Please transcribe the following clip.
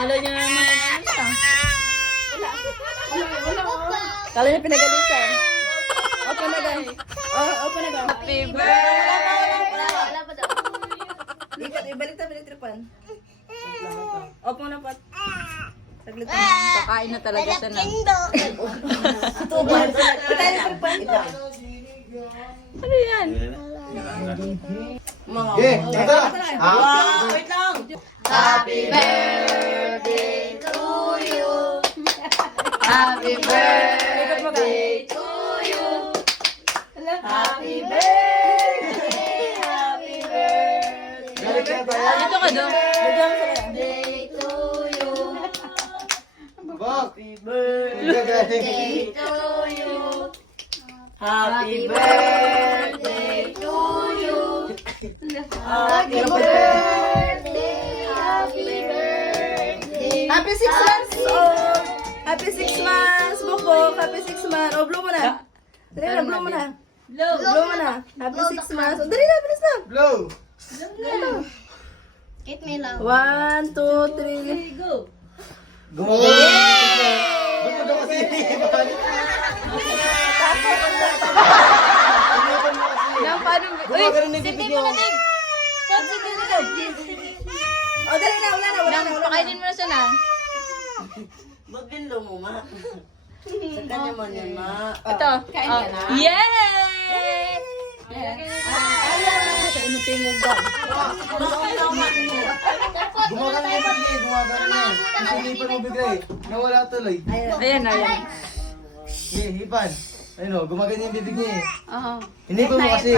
Akala niya naman ano siya. Kala niya pinagalitan. Open na guys. Open na guys. Happy birthday! Wala pa daw. Ikat, ibalik tripan. Open na pat. Saglit na. Kakain na talaga siya ng... Ito ba? Kaya na tripan. Ano yan? Okay, ito. Wait lang. Happy birthday to you. Happy birthday! Ikot mo ka. To you. Happy birthday. Happy birthday. Galing kaya tayo. Dito ka doon. Bigyan ko sa'yo. Day to you. Bak. Gagaling. Day to you. Happy birthday to you. Happy Happy birthday. Happy birthday. Happy 6 months old! Happy 6 months, Bukbok! Happy 6 months! O, blow mo na! Dali na, blow mo na! Blow mo na! Happy 6 months! O, dali na, bilis na! Blow. Eat me lang. 1, 2, 3, go! Gumagano. Gumagano kasi. Nang paano... Uy! Gumagano na yung bibig niyo. O, dali na, wala na, wala Nang na, wala na! pakainin mo na siya na. Magbinlo mo, ma! Sa kanya mo niya, ma! Ito. Oh. Yay! Gumagano na yung bibig niyo. Gumagano na. Isinipan mo bigay. Nawala tuloy. Ayan, ayan. Hipan. Ayun o, gumagano yung bibig niya eh. Oo. Hinipan mo kasi.